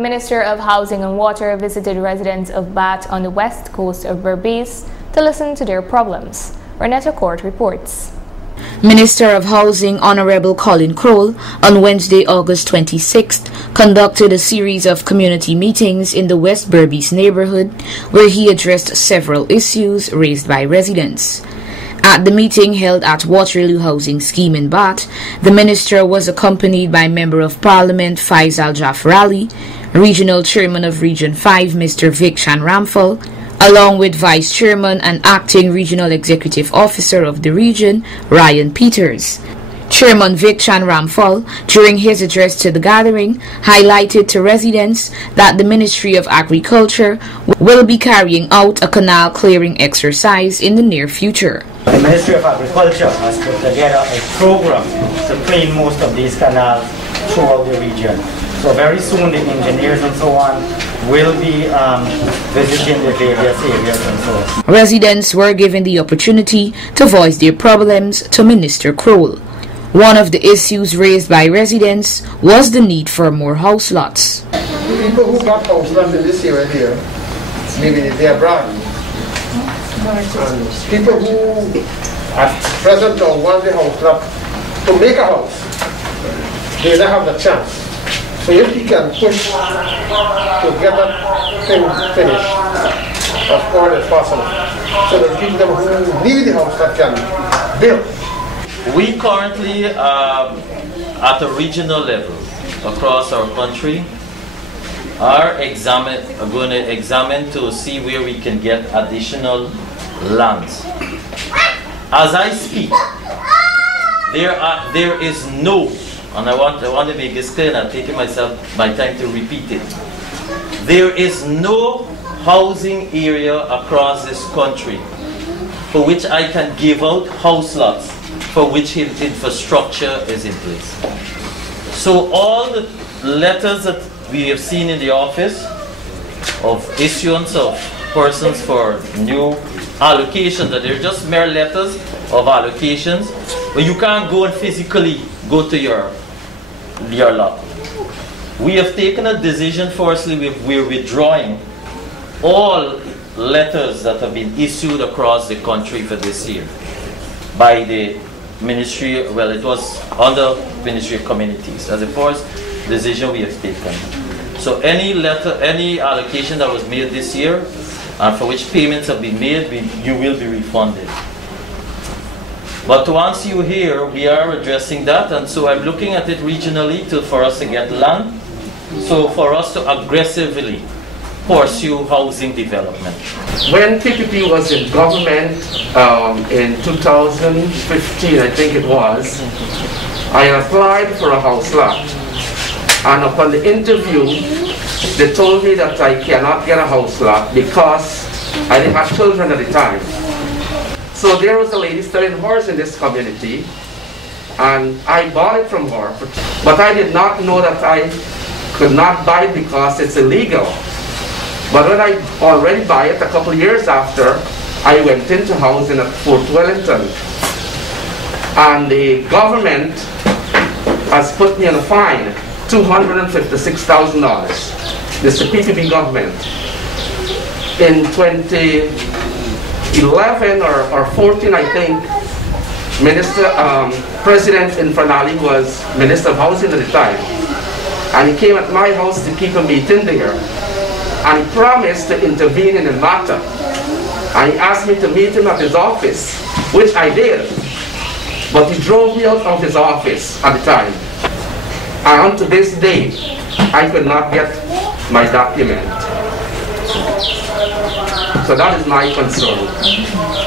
The Minister of Housing and Water visited residents of Bat on the west coast of Berbice to listen to their problems. Renetta Court reports. Minister of Housing Honorable Colin Crowell on Wednesday, August 26th, conducted a series of community meetings in the West Berbice neighborhood where he addressed several issues raised by residents. At the meeting held at Waterloo Housing Scheme in Bat, the minister was accompanied by Member of Parliament Faisal Jaffer Ali, Regional Chairman of Region 5 Mr. Vikshan Ramphal, along with Vice Chairman and Acting Regional Executive Officer of the region, Ryan Peters. Chairman Vikshan Ramphal, during his address to the gathering, highlighted to residents that the Ministry of Agriculture will be carrying out a canal clearing exercise in the near future. The Ministry of Agriculture has put together a program to clean most of these canals throughout the region. So very soon the engineers and so on will be visiting the various areas and so on. Residents were given the opportunity to voice their problems to Minister Crowell. One of the issues raised by residents was the need for more house lots. People who got house lots in this area here, maybe they're abroad. And people who at present don't want the house lot to make a house, they don't have the chance. So if he can push to get that thing finished as far as possible, so that people who need the house that can build. We currently, at a regional level across our country, are going to examine to see where we can get additional lands. As I speak, there is no, and I want to make this clear, and I'm taking my time to repeat it. There is no housing area across this country for which I can give out house lots for which infrastructure is in place. So all the letters that we have seen in the office of issuance of persons for new allocations, that they're just mere letters of allocations, but you can't go and physically go to your lot. We have taken a decision, firstly, we're withdrawing all letters that have been issued across the country for this year by the Ministry, well, it was under Ministry of Communities. As a first decision we have taken. So any allocation that was made this year and for which payments have been made, you will be refunded. But to answer you here, we are addressing that, and so I'm looking at it regionally for us to get land, so for us to aggressively pursue housing development. When PPP was in government in 2015, I think it was, I applied for a house lot. And upon the interview, they told me that I cannot get a house lot because I didn't have children at the time. So there was a lady selling hers in this community, and I bought it from her. But I did not know that I could not buy it because it's illegal. But when I already buy it, a couple of years after, I went into housing at Fort Wellington. And the government has put me on a fine, $256,000. This is the PPP government. In 2011 or 14, I think, President Infernali was Minister of Housing at the time. And he came at my house to keep a meeting there. And he promised to intervene in the matter. And he asked me to meet him at his office, which I did. But he drove me out of his office at the time. And to this day, I could not get my document. So that is my concern.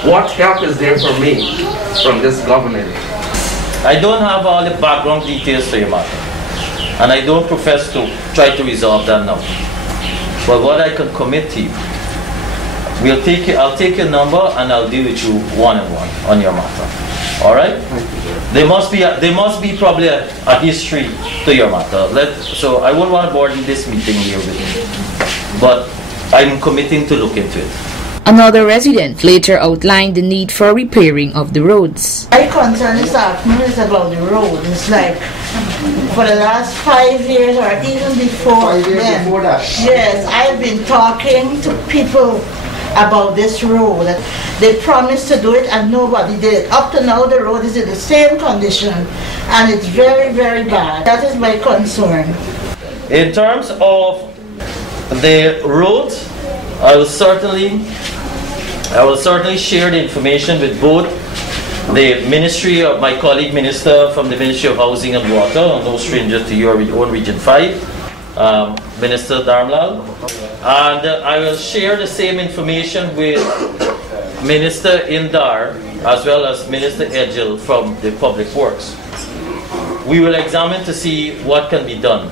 What help is there for me from this government? I don't have all the background details to your matter. And I don't profess to try to resolve that now. But what I can commit to you, I'll take your number and I'll deal with you one-on-one on your matter. All right? There must be probably a history to your matter. So I won't want to bore you this meeting here with me, but I'm committing to look into it. Another resident later outlined the need for repairing of the roads. My concern is that is about the road. It's like for the last 5 years or even before 5 years then. before that. Yes, I've been talking to people about this road. They promised to do it and nobody did. Up to now the road is in the same condition and it's very, very bad. That is my concern. In terms of the road, I will certainly share the information with both the ministry of my colleague minister from the Ministry of Housing and Water, no stranger to your own Region 5, Minister Dharmlal, and I will share the same information with Minister Indar as well as Minister Edgel from the Public Works. We will examine to see what can be done.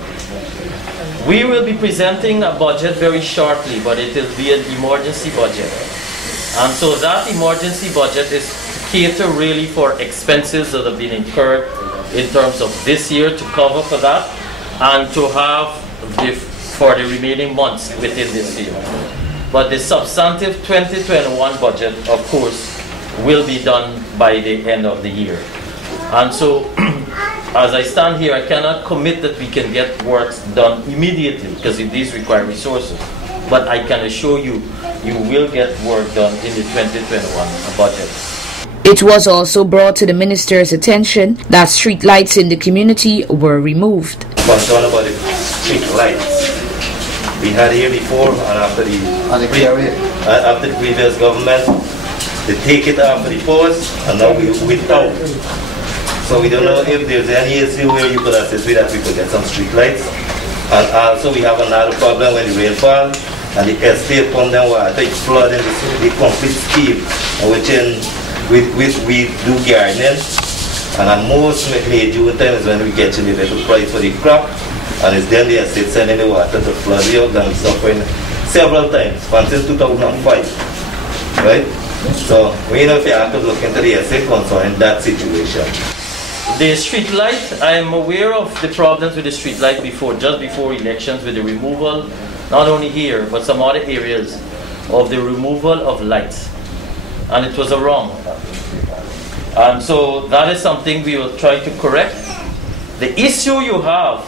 We will be presenting a budget very shortly, but it will be an emergency budget. And so that emergency budget is to cater really for expenses that have been incurred in terms of this year to cover for that and to have for the remaining months within this year. But the substantive 2021 budget, of course, will be done by the end of the year. And so, as I stand here, I cannot commit that we can get works done immediately because these require resources. But I can assure you, you will get work done in the 2021 budget. It was also brought to the minister's attention that street lights in the community were removed. Concern about the street lights. We had here before and after the previous government, they take it after the pause and now we without. So we don't know if there's any issue where you could assist with that we could get some street lights. And also we have another problem when the rain falls and the estate pump down water, it's flooding the complete scheme, which we do gardening. And at most June time is when we get to the little price for the crop. And it's then the estate sending the water to flood the up and suffering several times, since 2005. Right? So we know if you have to look into the estate concerning that situation. The street light, I am aware of the problems with the street light just before elections with the removal, not only here, but some other areas of the removal of lights. And it was a wrong. And so that is something we will try to correct. The issue you have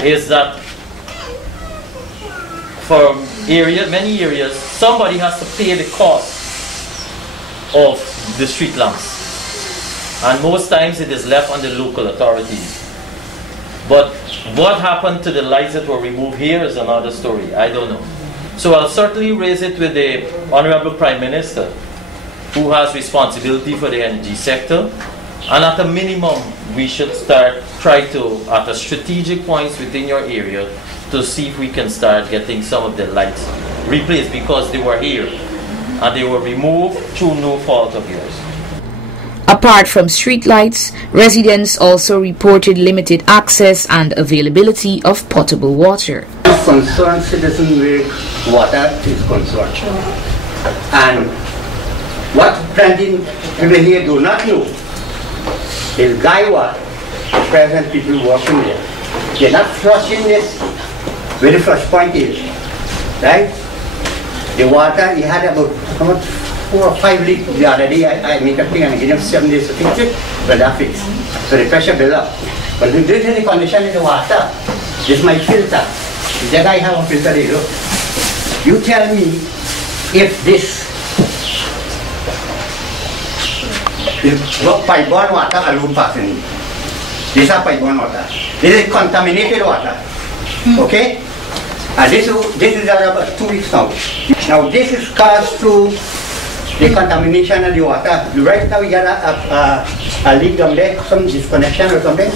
is that for many areas, somebody has to pay the cost of the street lamps. And most times it is left on the local authorities. But what happened to the lights that were removed here is another story. I don't know. So I'll certainly raise it with the Honorable Prime Minister, who has responsibility for the energy sector. And at a minimum, we should try to, at a strategic points within your area, to see if we can start getting some of the lights replaced because they were here and they were removed through no fault of yours. Apart from street lights, residents also reported limited access and availability of potable water. Concerned citizen with water is concerned. And what plenty people here do not know is Guyana, the present people working there, they're not flushing this where the flush point is. Right? The water, he had about 4 or 5 leaks the other day. I make a thing and I give them 7 days to fix it, but that fixed. So the pressure build up. But if there's any condition in the water, this my filter. The guy have a filter there, look. You tell me if this pipe-borne water alone passing. This is pipe-borne water. This is contaminated water. Okay? And this is about 2 weeks now. Now this is caused through the contamination of the water. Right now we got a leak down there, some disconnection or something,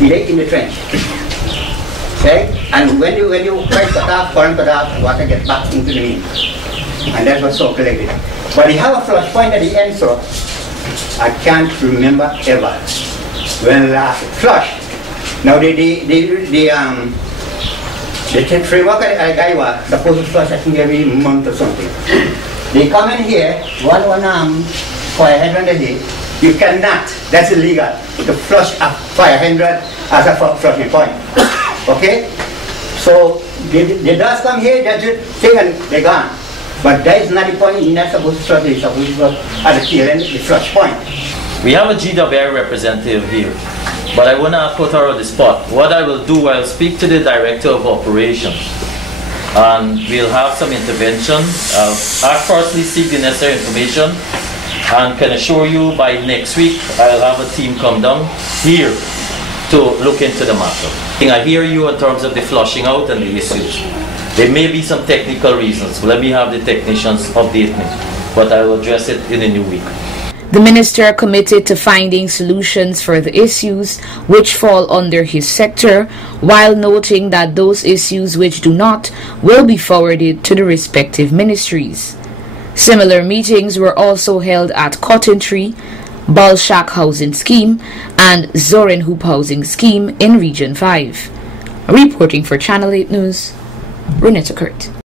leak in the trench. Okay? And when you try to cut off, current cut off, water gets back into the main. And that's what's circulated. But they have a flush point at the end, so I can't remember ever when last flush. Now the framework at Guyana, the supposed flush I think every month or something. They come in here, one fire hydrant a day. You cannot, that's illegal, to flush a fire hydrant as a flushing point. Okay? So they just come here, they just thing and they're gone. But that is not the point, you're not supposed to flush, you're supposed to flush at the tail end, the flush point. We have a GWA representative here. but I want to put her on the spot. What I will do, I'll speak to the Director of Operations, and we'll have some intervention. I'll firstly seek the necessary information, and can assure you by next week I'll have a team come down here to look into the matter. I hear you in terms of the flushing out and the issues. There may be some technical reasons. Let me have the technicians update me, but I will address it in a new week. The minister committed to finding solutions for the issues which fall under his sector, while noting that those issues which do not will be forwarded to the respective ministries. Similar meetings were also held at Cotton Tree, Balshak Housing Scheme, and Zorin Hoop Housing Scheme in Region 5. Reporting for Channel 8 News, Renetta Kurt.